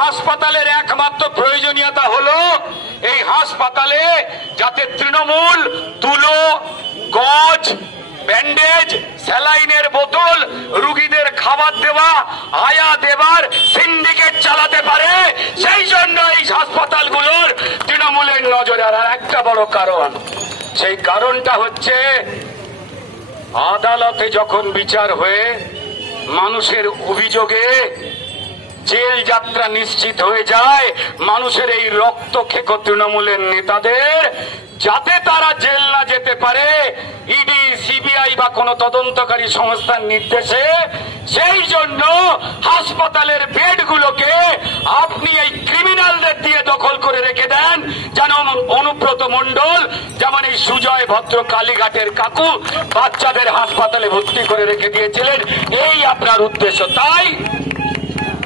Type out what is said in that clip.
হাসপাতালের একমাত্র প্রয়োজনীয়তা হলো এই হাসপাতালে যাতে তৃণমূল তুলো, গজ, ব্যান্ডেজ, স্যালাইনের বোতল, রুগীদের খাবার দেওয়া, আয়া দেবার সিন্ডিকেট চালাতে পারে, সেই জন্য এই হাসপাতালগুলোর তৃণমূলের নজরে। আর একটা বড় কারণ, সেই কারণটা হচ্ছে আদালতে যখন বিচার হয়ে মানুষের অভিযোগে জেল যাত্রা নিশ্চিত হয়ে যায়, মানুষের এই রক্তক্ষেকো তৃণমূলের নেতাদের, যাতে তারা জেল না যেতে পারে ইডি, সিবিআই বা কোন তদন্তকারী সংস্থার নির্দেশে, সেই জন্য হাসপাতালের বেডগুলোকে আপনি এই ক্রিমিনালদের দিয়ে দখল করে রেখে দেন, যেন অনুব্রত মণ্ডল, যেমন এই সুজয় ভদ্র কালীঘাটের কাকু বাচ্চাদের হাসপাতালে ভর্তি করে রেখে দিয়েছিলেন। এই আপনার উদ্দেশ্য। তাই